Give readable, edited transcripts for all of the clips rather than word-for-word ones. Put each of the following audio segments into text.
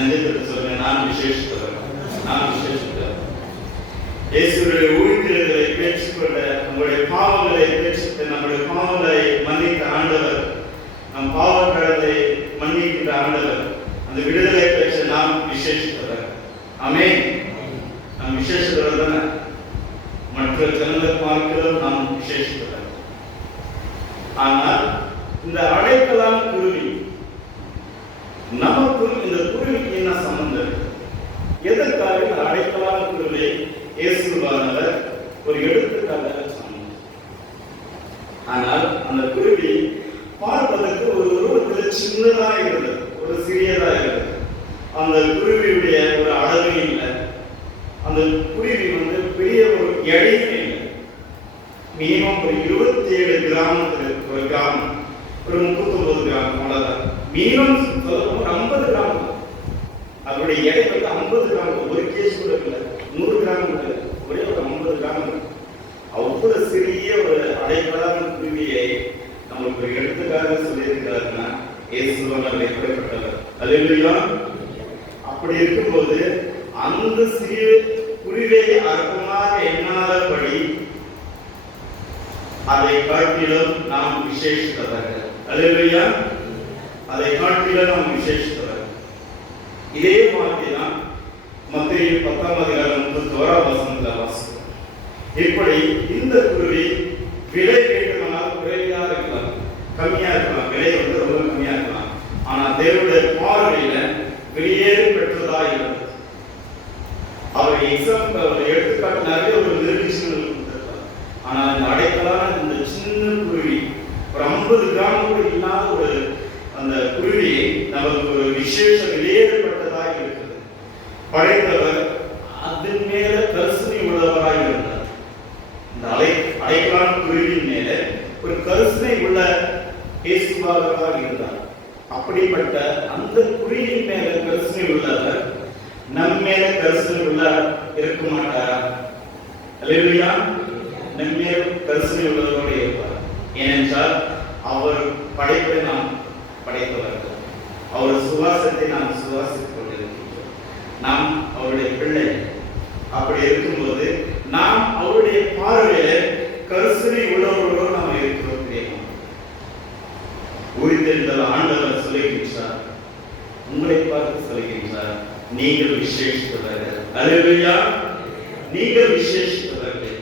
நெஞ்சத்தில் சொல்லுங்க, நான் விசேஷித்தவர், நான் விசேஷித்தவர். இயேசுடைய ஊழியர்களை பேசிக்கொண்ட நம்முடைய பாவங்களை பேசிட்டு நம்முடைய பாவங்களை மன்னித்த ஆண்டவர், நம் பாவங்களை மன்னிக்கின்ற ஆண்டவர், அந்த விடுதலை பேச நாம் விசேஷித்தவர். ஆமென். நாம் விசேஷித்தவர் தானே, மற்ற ஜனங்களை பார்க்கிறோம் நாம் விசேஷித்தவர். ஆனால் இந்த அடைக்கலான குருவி, நமக்கும் இந்த குருவிக்கு என்ன சம்பந்தம்? எதற்காக இந்த அடைக்கலான குருவை இயேசுவானவர் ஒரு எடுத்துக்காட்டாக சொன்னார். ஆனால் அந்த குருவி பார்ப்பதற்கு ஒரு உருவத்தில் சின்னதாக இருந்தது, ஒரு சிறியதாக இருந்தது. அந்த குருவியுடைய ஒரு அழகு இல்லை, அந்த குருவி பெரிய ஒரு எடையும் இல்லை. மினிமம் ஒரு 27 கிராமத்தில் ஒரு கிராமம், ஒரு 39 கிராமம், அவ்வளவுதான். மினிமம் 50 கிராமம். அவருடைய எடை 50 கிராமம், ஒரு கேஜி கூட இல்லை, 100 கிராமம் இல்லை, ஒரே ஒரு 50 கிராமம். அவ்வளவு சிறிய ஒரு அடைக்கலான குருவியை நம்மளுக்கு ஒரு எடுத்துக்காக சொல்லியிருக்கிறாருன்னா இயேசுவானவர் எப்படிப்பட்டவர். அல்லேலூயா. அப்படி இருக்கும்போது அந்த சிறிய குருவியை அற்பமாக எண்ணாதபடி அதை காட்டிலும் நாம் விசேஷித்தவர்கள். அல்லேலூயா. அதை காட்டிலும் நாம் விசேஷித்தவர்கள். இதே மாதிரி தான் மத்தேயு 10ஆம் அதிகாரம் 31ஆம் வசனத்துல வாசிக்கிறோம். இப்படி இந்த குருவி விலை வேண்டுமானால் குறைவாக இருக்கலாம், கம்மியா இருக்கலாம், விலை ரொம்ப கம்மியா இருக்கலாம். ஆனா தேவனுடைய பார்வையில வெளியேறு பெற்றதா இருந்தது. அவர் எடுத்துக்காட்டு நிறைய ஒரு நிர்வகிஷங்கள் கொடுத்திருக்கார். ஆனா இந்த அடைக்கலான இந்த சின்ன குருவி, ஒரு 50 கிராமம் கூட இல்லாத ஒரு அந்த குருவியை நமக்கு ஒரு விசேஷ வெளியேறப்பட்டதாக இருக்கிறது. படைத்தவர் அதன் மேல கரிசனை உள்ளவராக இருந்தார். இந்த அடைக்கலான குருவின் மேல ஒரு கரிசனை உள்ள இயேசுவாக இருந்தார். அப்படிப்பட்ட அந்த குருவின் மேல கரிசனை உள்ளவர் நம் மேல கரிசனை உள்ள இருக்க மாட்டாரா? அல்லேலூயா. நம் மேல கரிசனை உள்ளவரோடு இருப்பார். ஏனென்றால் அவர் படைப்பை நாம் படைத்தவர்கள், அவர் சுவாசத்தை நாம் சுவாசித்துக் கொண்டிருக்கின்றோம். நாம் அவருடைய பிள்ளை. அப்படி இருக்கும்போது நாம் அவருடைய பார்வையில கரிசனை உள்ளவர்களோடு நாம் இருக்கிறோம். தெரியுமா? உரித்தெழுதல் ஆண்டவர் சொல்லுகின்றார், உங்களை பார்த்து சொல்லுகின்றார், நீங்கள் விசேஷித்தவர்கள். அல்லேலூயா. நீங்கள் விசேஷித்தவர்கள்.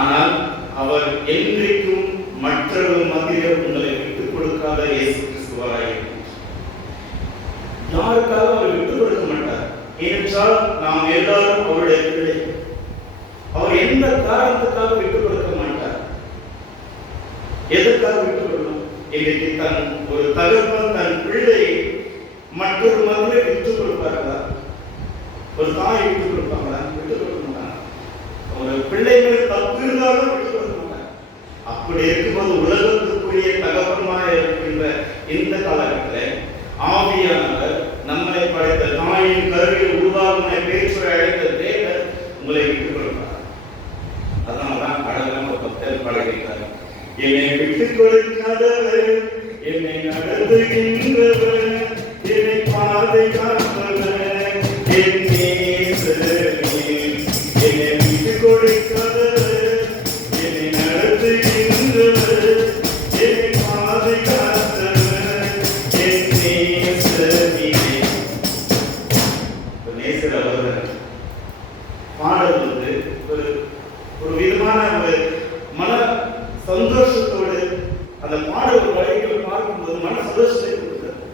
ஆனால் அவர் என்றைக்கும் மற்றவர்கள் மத்தியில் உங்களை விட்டுக் கொடுக்காத இயேசு கிறிஸ்துவாக யாருக்காக அவர் விட்டுக் கொடுக்க மாட்டார். ஏனென்றால் நாம் எல்லாரும் அவருடைய பிள்ளை. அவர் எந்த காரணத்துக்காக விட்டுக் கொடுக்க மாட்டார். எதற்காக விட்டுக் கொடுக்கணும்? இன்னைக்கு ஒரு தகப்பன் தன் பிள்ளையை மற்றொரு மகளை விட்டுக் கொடுப்பார்களா? ஒரு தாயை விட்டுக் கொடுப்பாங்களா? விட்டுக் கொடுக்க மாட்டாங்க. ஒரு பிள்ளைகள் தப்பு இருந்தாலும் விட்டுக் கொடுக்க மாட்டாங்க. அப்படி இருக்கும்போது உலகத்துக்குரிய தகப்பனாக இருக்கின்ற இந்த காலகட்டத்தில் ஆவியானவர் நம்மை படைத்த தாயின் கருவில் உருவாகுன பேச்சுரை அழைத்த தேவர் உங்களை விட்டுக் கொடுப்பார். அதனால்தான் அழகான ஒரு பக்தர் பாடுகிறார், என்னை விட்டுக் கொடுக்காதவர், என்னை நடத்துகின்றவர், என்னை பாதுகாப்பவர், என் நேசரே. என்னை விட்டுக் கொடுக்காதவர், என்னை நடத்துகின்றவர், என்னை பாதுகாத்தவர், என் நேசரே. நேசர் அவர் பாடல் ஒரு விதமான மன சந்தோஷத்தோடு அந்த பாடல் வரிகள் பார்க்கும்போது மன சந்தோஷத்தை கொடுத்தது.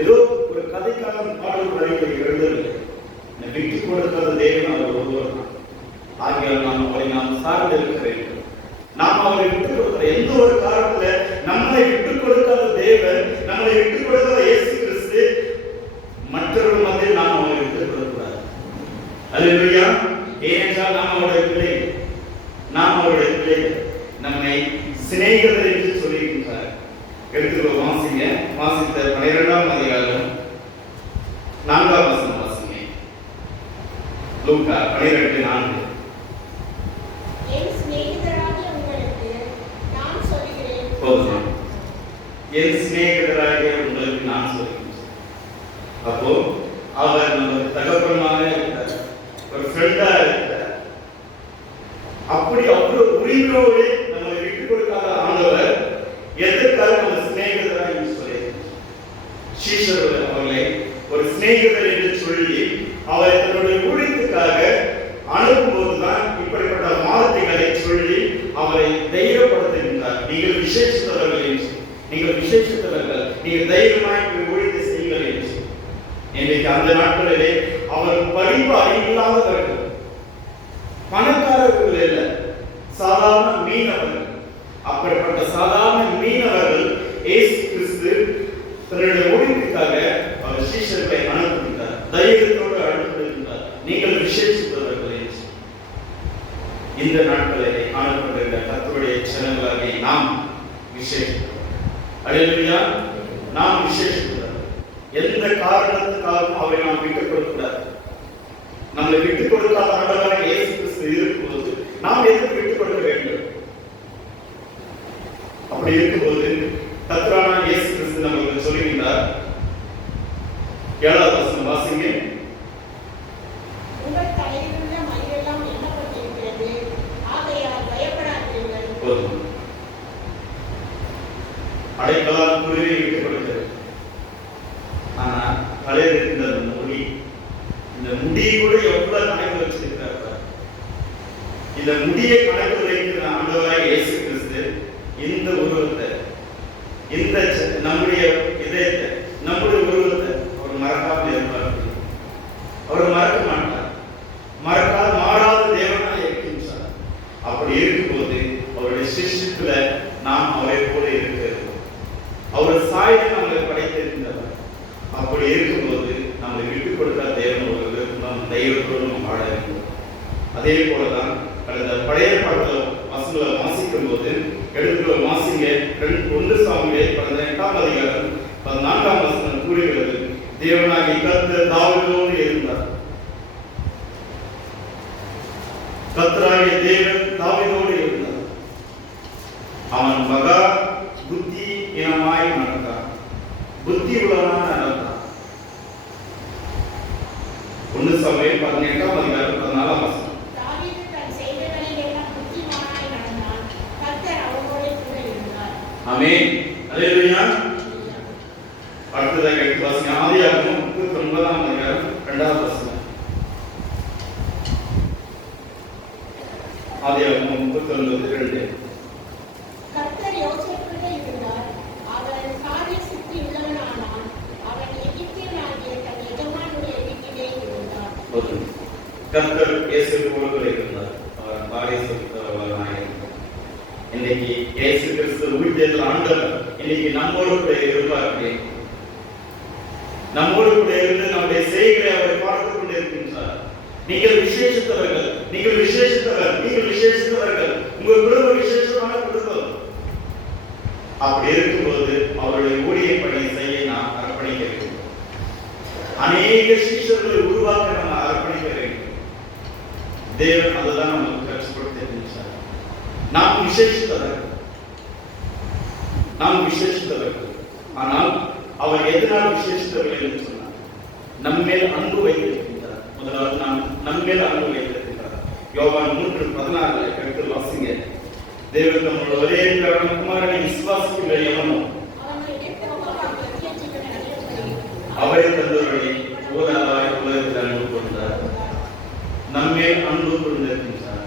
ஏதோ ஒரு கதைக்கான பாடல் வரிகள் எழுதவில்லை. விட்டுக் கொடுக்காத தேவன் அவர் ஒருவர் ஆகியால் நாம் சார்ந்து இருக்க வேண்டும். நாம் அவரை விட்டுக் கொடுக்கிற எந்த ஒரு காலத்துல நம்மளை விட்டுக் கொடுக்காத தேவன், நம்மளை விட்டுக் கொடுக்காத இயேசு கிறிஸ்து, மற்றவர்கள் மத்தியில் நாம் அவரை விட்டுக் கொடுக்கக்கூடாது. அல்லேலூயா. ஏனென்றால் நாம் அவருடைய பிள்ளைகள். நாம் அவருடைய பிள்ளைகள். நம்மை சிநேகிதர் என்று சொல்லியிருக்கின்றார். எடுத்துக்கோ, வாசிங்க. வாசித்த 12ஆம் அதிகாரம் 4ஆம் வசனம் வாசிங்க. லூக்கா 12:4. என் சிநேகிதராகிய உங்களுக்கு நான் சொல்கிறேன். என் சிநேகிதராகிய உங்களுக்கு நான் சொல்கிறேன். அப்போ அவர் நமக்கு தகப்பனாக இருக்கிறார், ஒரு ஃப்ரெண்டா இருக்கிறார். அப்படி அவ்வளவு உரிமையோடு நம்மை விட்டுக் கொடுக்காத ஆண்டவர் எதற்காக நம்ம சிநேகிதரா என்று சொல்லி சீஷர்கள் அவர்களை ஒரு சிநேகிதர் என்று சொல்லி அவரை தன்னுடைய ஊழியத்துக்காக அனுப்பும்போதுதான் இப்படிப்பட்ட வார்த்தைகளை சொல்லி அவரை தைரியப்படுத்துகின்றார். நீங்கள் விசேஷித்தவர்கள் என்று, நீங்கள் விசேஷித்தவர்கள், நீங்கள் தைரியமாய் ஊழியத்தை செய்யுங்கள் என்று. இன்றைக்கு அந்த நாட்களிலே அவர் படிப்பு அறிவில்லாதவர்கள், பணக்காரர்கள் அல்ல, சாதாரண மீனவர்கள். அப்படிப்பட்ட சாதாரண மீனவர்கள் இயேசு கிறிஸ்து தன்னுடைய ஊழியத்துக்காக அவர் சீஷர்களை அனுப்புகின்றார், தைரியத்தோடு அனுப்புகின்றார். நீங்கள் விசேஷித்தவர்கள் என்று. இந்த நாட்களிலே காணப்படுகிற கர்த்தருடைய ஜனங்களாகிய நாம் விசேஷித்தவர்கள். அல்லேலூயா, நாம் விசேஷித்தவர்கள். எந்த காரணத்துக்காகவும் அவரை நாம் விட்டுக் கொடுக்கக்கூடாது. நம்மை விட்டுக் கொடுக்காத ஆண்டவராக இயேசு கிறிஸ்து இருக்கும்போது நாம் எதற்கு விட்டுக் கொடுக்க வேண்டும்? அப்படி இருக்கும்போது கர்த்தரான இயேசு கிறிஸ்து நமக்கு சொல்லுகின்றார். 7வது வசனம் வாசிங்க. உங்கள் தலையிலுள்ள மயிரெல்லாம் எண்ணப்பட்டிருக்கிறது, ஆகையால் பயப்படாதீர்கள். போதும். அடைக்கலால் குருவியை விட்டுக் கொடுக்கிறது. ஆனா தலையில் இருக்கின்ற முடி, இந்த முடி கூட எவ்வளவு கணக்கு வச்சிருக்கிறார். இந்த முடியை கணக்கு வைக்கிற ஆண்டவராய் இயேசு கிறிஸ்து இந்த உருவத்தை, இந்த நம்முடைய இதயத்தை, நம்முடைய உருவத்தை அவர் மறக்காமல் இருப்பார். அவர் மறக்க மாட்டார். மறக்காத மாறாத தேவனாக இருக்கின்றார். அப்படி இருக்கும்போது அவருடைய சிஷ்யத்துல நாம் அவரை போல இருக்கிறோம். அவர் சாயலை நம்மளை படைத்திருக்கின்றவர். அப்படி இருக்கும்போது நம்மை விட்டுக் கொடுத்த தேவன் ஒரு விருப்பம் தைரியத்தோடும் வாழ வேண்டும். அதே போலதான் கடந்த பழைய பாடல வசனங்களை வாசிக்கும் போது எடுத்துள்ள வாசிங்க 1 சாமுவேல் 18ஆம் அதிகாரம் 14ஆம் வசனம் கூறுகிறது, தேவனாகிய கர்த்தர் தாவீதோடு இருந்தார். கர்த்தராகிய தேவன் தாவீதோடு இருந்தார். அவன் மகா புத்தி இனமாய் நடந்தான், புத்தி உள்ளவனாக நடந்தான். 1 சாமுவேல் 18ஆம் அதிகாரம் 14ஆம் வசனம். தாவீது தன் செய்கைகளில் எல்லாம் புத்திமானாய் நடந்தான், கர்த்தர் அவரோடு கூட இருந்தார். ஆமென். அல்லேலூயா. அடுத்ததாக எடுத்து வாசிங்க. ஆதியாகமம் 39ஆம் அதிகாரம் 2வது வசனம். ஆதியாகமம் 39:2. கர்த்தர் யோசேப்புடன் இருந்தார், அவன் காதில் சித்தி உள்ளவனானான், அவன் எகிப்தியனாகிய தன் எஜமானுடைய வீட்டிலே இருந்தார். கர்த்தர் இயேசுவோடு கூட இருந்தார். அவர் பாரிசுத்தவராய் இருந்தார். இன்னைக்கு இயேசு கிறிஸ்து ஊழியத்தில் ஆண்டவர் இன்னைக்கு நம்மோடு கூட இருப்பார்களே, நம்மோடு கூட இருந்து நம்முடைய செய்கையை அவரை பார்த்துக் கொண்டு இருக்கின்றார். நீங்கள் விசேஷித்தவர்கள், நீங்கள் விசேஷித்தவர், நீங்கள் விசேஷித்தவர்கள், உங்கள் குடும்ப விசேஷமான குடும்பம். அப்படி இருக்கும்போது அவருடைய ஊழிய பணி செய்ய நாம் அர்ப்பணிக்க வேண்டும். அநேக சீஷர்களை உருவாக்க நம்ம அர்ப்பணிக்க வேண்டும். தேவன் அதுதான் நமக்கு கற்றுக் கொடுத்திருக்கிறார். நாம் விசேஷித்தவர்கள், நாம் விசேஷித்தவர்கள். ஆனால் அவர் எதனால் விசேஷித்தவர்கள் என்று சொன்னார்? நம்மேல் அன்பு வைத்திருக்கின்றார். முதலாவது நாம் நம்மேல் அன்பு வைத்திருக்கின்றார். யோவான் 3:16 எடுத்து வாசிங்க. தேவன் நம்முடைய ஒரே குமாரனை விசுவாசிக்கிற எவனோ அவரை தந்தவர்களை ஊராவாய் உலகத்தில் அன்பு கொண்டார். நம்மேல் அன்பு கொண்டிருக்கின்றார்.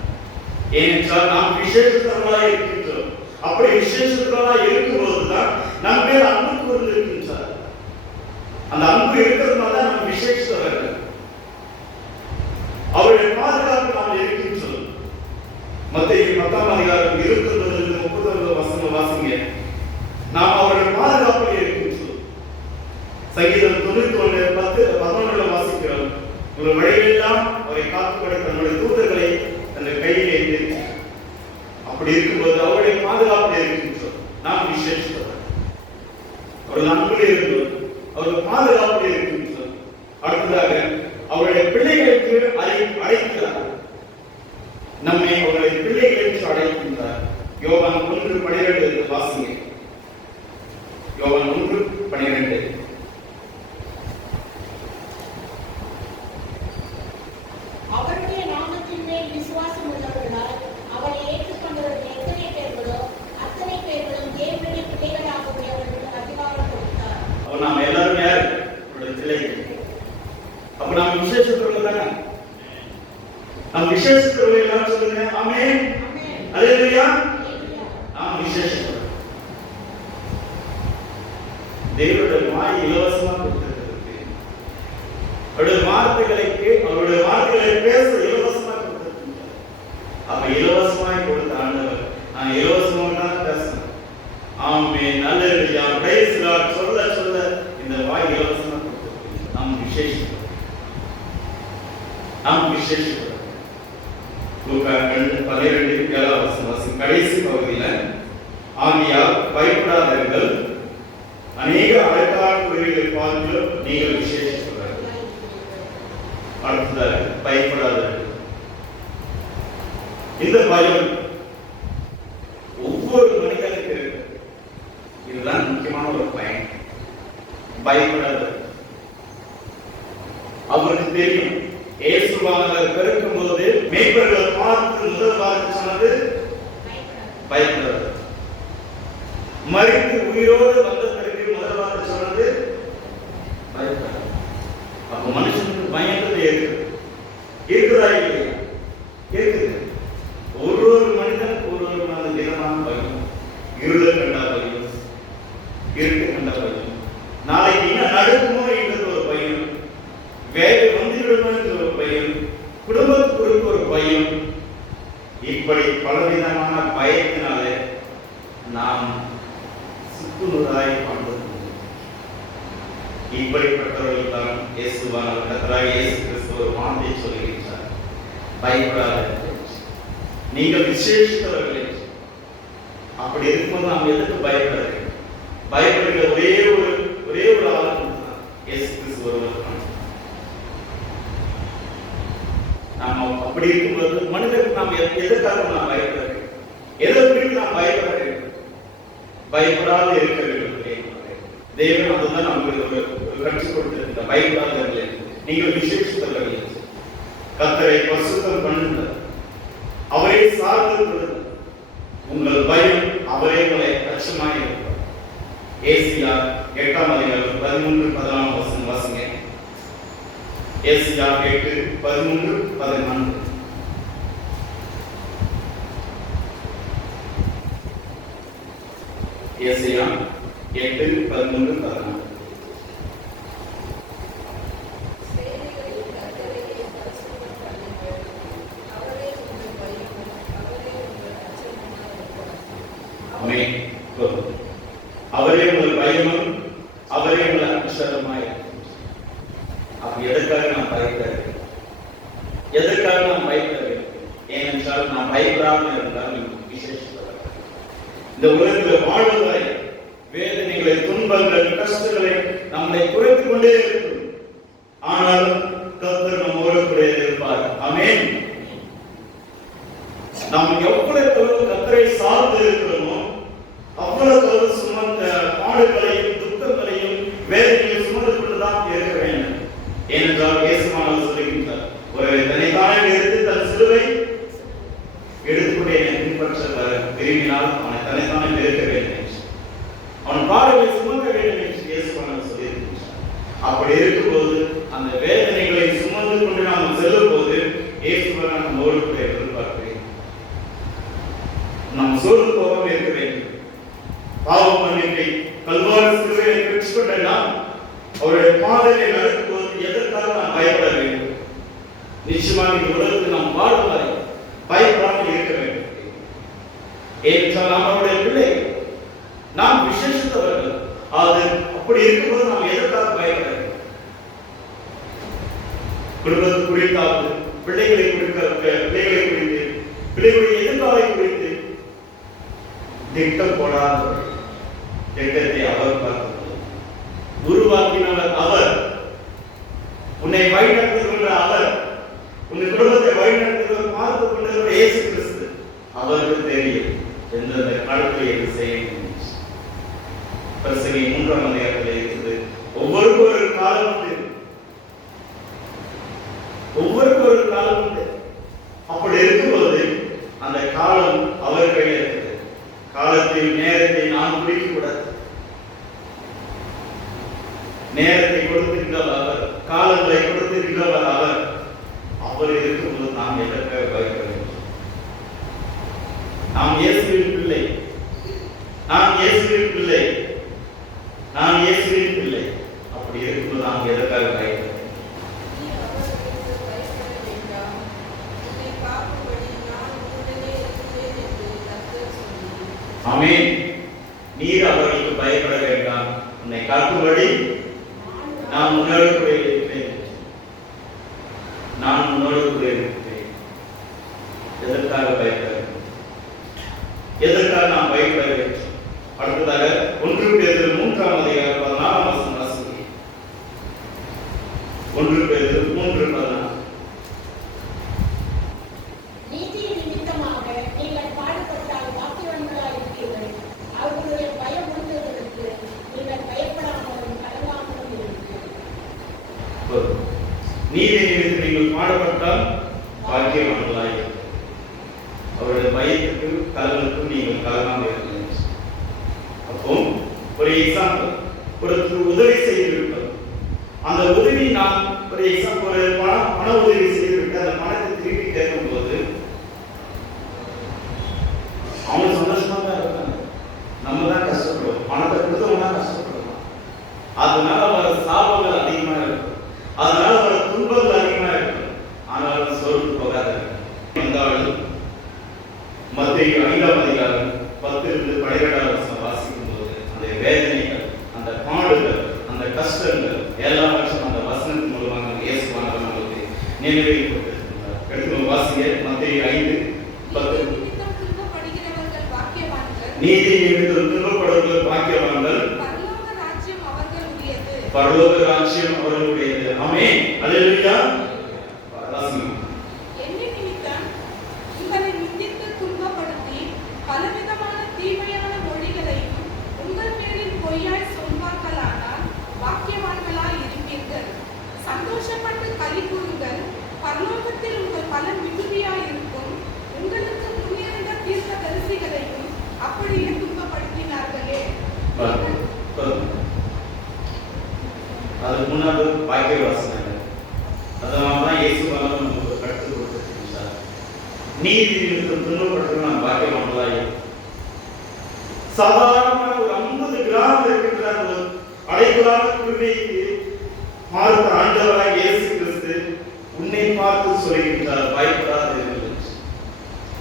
ஏனென்றால் நாம் விசேஷத்தவர்களாய் இருக்கின்றோம். அப்படி விசேஷத்தவர்களாய் இருக்கும்போதுதான் நம்மேல் அன்பு கொண்டிருக்கின்றார். அந்த அன்பு இருக்கிறதுனால நாம் விசேஷத்தவர்கள். அவருடைய பாதுகாப்பு நாம் இருக்கின்றோம். மத்தேயு 10ஆம் அதிகாரம் 29-30 வசனம் வாசிங்க. நாம் அவருடைய பாதுகாப்பில் இருக்கின்றோம். சங்கீதம் 91:10-11 வாசிக்கிறோம். ஒரு வழியெல்லாம் அவரை காத்துக்கொள்ள தன்னுடைய தூதர்களை தன்னுடைய கையில் ஏற்றி. அப்படி இருக்கும்போது அவருடைய பாதுகாப்பில் இருக்கின்றோம். நாம் விசேஷித்தவர். அவர்கள் அன்பில் இருந்தோம், அவர்கள் பாதுகாப்பில் இருக்கின்றோம். அடுத்ததாக அவருடைய பிள்ளைகளுக்கு அழைக்கிறார். நம்மை அவருடைய பிள்ளைகளுக்கு அழைக்கின்றார். யோவான் 1:12 வாசிங்க. யோவான் 1:12. அப்ப நாம் விசேஷத்தவர்கள் தானே? நாம் விசேஷத்தவர்கள் எல்லாம் சொல்லுங்க. ஆமென். அல்லேலூயா. நாம் விசேஷத்தவர்கள். தேவனுடைய வாய் இலவசமா கொடுத்திருக்கு. அவருடைய வார்த்தைகளை பேச இலவசமா கொடுத்திருக்கு. அப்ப இலவசமாய் கொடுத்த ஆண்டவர் நான் இலவசமாக தான் பேசணும். ஆமென். அல்லேலூயா. Praise Lord. சொல்ல சொல்ல இந்த வாய் இலவசமா கொடுத்திருக்கு. நாம் விசேஷத்தவர்கள். நாம் விசேஷத்தவர்கள். லூக்கா 2:12 கடைசி பகுதியில் ஆகியால் பயப்படாதீர்கள், அநேக அழைக்கான குருவிகளை பார்க்கிலும் நீங்கள் விசேஷித்தவர்கள். அடுத்ததாக பயப்படாதீர்கள். இந்த பயம் ஒவ்வொரு மனிதனுக்கு இருக்கு. இதுதான் முக்கியமான ஒரு பயம். பயப்படாதீர்கள். அவருக்கு தெரியும் இயேசுவானவர் பிறக்கும் போது மேய்ப்பர்கள் பார்த்து முதல் வார்த்தை சொன்னது பயப்படாதீர்கள். மரித்து உயிரோடு வந்த பிறகு முதல் வார்த்தை சொன்னது பயப்படாதீர்கள். அப்ப மனுஷனுக்கு பயன்றது இருக்குதா இல்லையா? இருக்குது. ஒரு மனிதனுக்கு ஒரு தினமான பயம். இருளை கண்டா பயம், இருட்டு கண்டா பயம், நாளைக்கு என்ன நடக்குமோ என்றது ஒரு பயம், வேலை வந்துவிடுமோ என்ற ஒரு பயம், குடும்பத்துக்கு ஒரு பயம். இப்படி பலவிதமான பயத்தினாலே நாம் சுக்குநூறாய் வாழ்ந்து இப்படிப்பட்டவர்கள் தான் இயேசுவானவர் கர்த்தராகிய இயேசு கிறிஸ்து ஒரு வார்த்தை சொல்லுகிறார். பயப்படாதீர்கள், நீங்கள் விசேஷித்தவர்கள். அப்படி இருக்கும்போது நாம் எதுக்கு பயப்பட வேண்டும்? பயப்படுகிற ஒரே ஒரு ஆள் தான் இயேசு கிறிஸ்து ஒருவர். நாம் அப்படி இருக்கும்போது மனிதருக்கு நாம் எதற்காக நாம் பயப்பட வேண்டும்? எதற்கு நாம் பயப்பட வேண்டும்? பயப்படாது இருக்க வேண்டும். தேவன் அதுதான் நமக்கு கற்றுக் கொடுத்திருக்க. பயப்படாதவர்கள், நீங்கள் விசேஷித்தவர்கள். கர்த்தரை பரிசுத்தம் பண்ணுங்கள், அவரை சார்ந்து கொள்ளுங்கள். உங்கள் பயம் அவரே உங்களை அச்சமாய் இருப்பார். ஏசியா 8:13-14 வாசிங்க. ஏசியா 8:13-14. ஏசியா 8:13-14. அவரே உங்கள் பயமும் அவரே உங்கள் அனுசரமாய். அப்ப எதற்காக நாம் பயப்பட வேண்டும்? எதற்காக நாம் பயப்பட வேண்டும்? ஏனென்றால் நாம் பயப்படாமல் இருந்தால் விசேஷித்தவர்கள். இந்த உலகத்தில் வாழ்வதை வேதனைகளை, துன்பங்கள், கஷ்டங்களை நம்மை குறைத்துக் கொண்டே இருக்கும். ஆனால் கர்த்தர் நம்மோடு கூட இருப்பார். ஆமென். நாம் எவ்வளவு கர்த்தரை சார்ந்து இருக்கிறோமோ அவ்வளவு சுமந்த பாடுகளையும் துக்கங்களையும் வேதனையும் சுமந்து கொண்டுதான் இருக்க வேண்டும். ஏனென்றால் இயேசுவானவர் சொல்லுகின்றார், ஒருவரை தன்னைத்தானே எடுத்து தன் சிலுவை எடுத்துக்கொண்டு என்னை பின்பற்ற விரும்பினால் அவனை தன்னைத்தானே இருக்க வேண்டும், அவன் பாடுகளை சுமக்க வேண்டும் என்று இயேசுவானவர் சொல்லியிருக்கின்றார். அப்படி இருக்கும்போது அந்த வேதனைகளை சுமந்து கொண்டு நாம் செல்லும் போது இயேசுவானவர் நம்மோடு கூட எதிர்பார்க்கிறேன். நாம் சோர்ந்து போகாமல் இருக்க வேண்டும். பாவ மன்னிப்பை கல்வாரி சிலுவையை பெற்றுக்கொண்ட நாம் அவருடைய பாதையை நடக்கும்போது எதற்காக நாம் பயப்பட வேண்டும்? நிச்சயமாக இந்த உலகத்தில் நாம் வாழும் வரை பயப்படாமல் இருக்க வேண்டும். ஏனென்றால் நாம் அவருடைய பிள்ளை, நாம் விசேஷித்தவர்கள். அது அப்படி இருக்கும்போது நாம் எதற்காக பயப்பட வேண்டும்? குடும்பத்தை குறித்தாவது, பிள்ளைகளை குறித்து, பிள்ளைகளுடைய எதிர்காலை குறித்து திட்டம் போடாதவர்கள். திட்டத்தை அவர் பார்த்து உருவாக்கினார். அவர் உன்னை வழிநடத்துகின்ற அவர், உன் குடும்பத்தை வழிநடத்துகிற பார்த்து கொண்டிருக்கிற இயேசு கிறிஸ்து. அவருக்கு தெரியும் எந்தெந்த காலத்தில் எது செய்யணும். பிரசங்கி 3ஆம் அதிகாரத்தில் இருக்குது. ஒவ்வொருக்கும் ஒரு காலம் உண்டு. ஒவ்வொருக்கும் ஒரு காலம் உண்டு. அப்படி இருக்கும்போது அந்த காலம் அவர் கையில் இருக்குது. காலத்தில் நேரத்தை நாம் குறிக்க கூடாது. நேரத்தை கொடுத்திருந்தால் அவர், காலங்களை கொடுத்து கொடுக்கிறவர் அவர். அவர் இருக்கும்போது நாம் எதற்காக பயப்பட வேண்டும்? நாம் இயேசுவின் பிள்ளை, நான் இயேசுவின் பிள்ளை, நான் இயேசுவின் பிள்ளை. அப்படி இருக்கும்போது நாம் எதற்காக பயப்பட வேண்டும்? ஆமென். நீர் அவர்களுக்கு பயப்பட வேண்டாம், உன்னை காக்கும்படி நான் உன்னோடு கூட இருக்கிறேன். நான் உன்னோடு கூட இருக்கிறேன். எதற்காக பயப்பட வேண்டும்? எதற்காக நாம் பயப்பட வேண்டும்? அடுத்ததாக 1 பேதுரு 3ஆம் அதிகாரம் 14ஆம் வசனம் வாசிங்க. 1 பேதுரு 3:14. நீதியின் நிமித்தமாக நீங்கள் பாடுபட்டால் பாக்கியவான்களாய் இருப்பீர்கள். அவர்களுடைய பயமுறுத்துவதற்கு நீங்கள் பயப்படாமலும் கலங்காமலும் இருப்பீர்கள். நீதி நிமித்தம் நீங்கள் பாடுபட்டால் பாக்கியவான்களாய் இருப்பீர்கள். அவருடைய பயத்துக்கு கலங்களுக்கும் நீங்கள் கலங்காமல் இருப்பீர்கள். அப்போ ஒரு எக்ஸாம்பிள், ஒரு உதவி செய்திருப்போம். அந்த உதவி நான் ஒரு எக்ஸாம்பிள், ஒரு பண உதவி செய்திருக்க அந்த பணத்தை திருப்பி கேட்கும் போது அவங்க சந்தோஷமா தான் இருக்காங்க. நம்ம தான் கஷ்டப்படுவோம். பணத்தை கொடுத்தவங்க தான் கஷ்டப்படுவோம். அதனால வர சாபங்கள் அதிகமாக இருக்கும். அதனால வர துன்பங்கள் அதிகமாக இருக்கும். ஆனாலும் சோர்ந்து போகாத இருந்தாலும் மத்தேயு 5ஆம் அதிகாரம் 10-12 வசனம் வாசிக்கும் போது அந்த வேதனைகள், அந்த பாடுகள், அந்த கஷ்டங்கள் எல்லாவற்றும் அந்த வசனத்தின் மூலமாக இயேசுவானவர் நமக்கு நினைவுபடுத்தியிருக்கிறார். எடுத்து வாசிங்க. மத்தேயு 5:10. நீதி நிமித்தம் துன்பப்படுவர்கள் பாக்கியவான்கள், பரலோக ராஜ்யம் அவர்களுடையது. ஆமென். அல்லேலூயா. வாசிங்க. பலவிதமான தீமையான மொழிகளையும் உங்கள் பேரில் பொய்யாய் சொல்வார்களானால் பாக்கியவான்களாய் இருப்பீர்கள். சந்தோஷப்பட்டு களி கூறுங்கள், பரலோகத்தில் உங்கள் பலன் மிகுதியாய் இருக்கும். உங்களுக்கு முன்னிருந்த தீர்க்கதரிசிகளையும் அப்படியே துன்பப்படுத்தினார்களே. அதுக்கு முன்னாடி பாக்கிய வாசனை, அதனால தான் இயேசுவானவர் நமக்கு கற்றுக் கொடுத்திருக்கிறார். நீதி நிமித்தம் துன்பப்படுத்த நாம் பாக்கியவான்களாய். சாதாரண ஒரு 50 கிராம் இருக்கின்ற ஒரு அடைக்கலான குருவிக்கு பார்த்த ஆண்டவராய் இயேசு கிறிஸ்து உன்னை பார்த்து சொல்கின்றார், பயப்படாதே.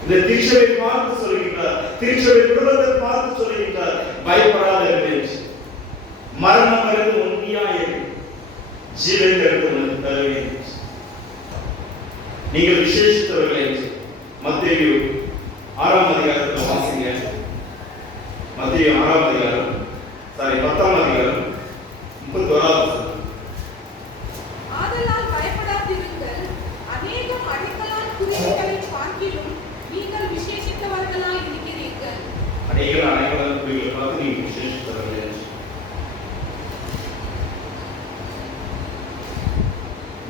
இந்த திருச்சபை பார்த்து சொல்கின்றார், திருச்சபை குடும்பத்தை பார்த்து சொல்கின்றார், பயப்படாதே. மரணம் வரைக்கும் உண்மையாயிரு, ஜீவன் கருத்து உனக்கு தருவேன். நீங்கள் விசேஷித்தவர்கள் என்று மத்தேயு 6ஆம் அதிகாரத்தில் வாசிங்க. மத்தேயு 6ஆம் அதிகாரம் 10ஆம் அதிகாரம் 31ஆம் வசனம். ஆதலால் பயப்படாதிருங்கள், அநேகம் அடைக்கலான் குருவிகளை பார்க்கிலும் நீங்கள் விசேஷித்தவர்களாய் இருக்கிறீர்கள். அடைக்கலான் குருவிகளை பார்த்து நீங்கள் விசேஷித்தவர்கள்.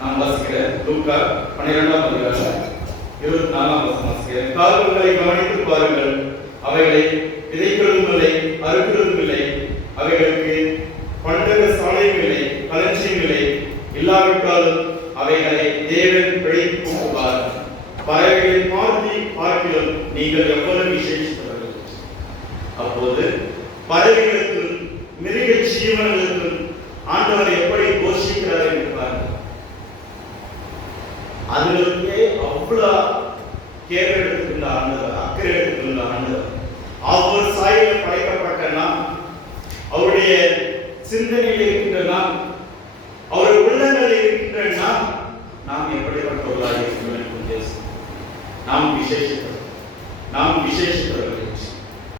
நாம் வாசிக்கிறேன் லூக்கா 12ஆம் அதிகாரம் 24ஆம் வசனம் வாசிக்கிறேன். கால்களை கவனித்து பாருங்கள், அவைகளை விதைக்கிறதும் இல்லை, அறுக்கிறதும் இல்லை, அவைகளுக்கு பண்டக சாலையும் இல்லை, களஞ்சியம் இல்லை. இல்லாவிட்டாலும் அவைகளை தேவன் பிழைத்து கொடுப்பார். பறவைகளை பார்க்கிலும் நீங்கள் எவ்வளவு விசேஷித்தவர்கள். அப்போது பறவைகளுக்கும் மிருக ஜீவன்களுக்கும் ஆண்டவர் எப்படி போஷிக்கிறார் என்று பாருங்கள். அதுகளுக்கே அவ்வளவு கேர் எடுத்துக்கின்ற ஆண்டவர், அக்கறை எடுத்துக்கின்ற ஆண்டவர். அவர் சாயலில் படைக்கப்பட்ட நாம், அவருடைய சிந்தனையில் இருக்கின்ற நாம், அவருடைய உள்ளங்களில் இருக்கின்ற நாம் எப்படிப்பட்டவர்களாக இருக்கிறோம்? நாம் விசேஷித்தவர்கள், நாம் விசேஷித்தவர்கள்.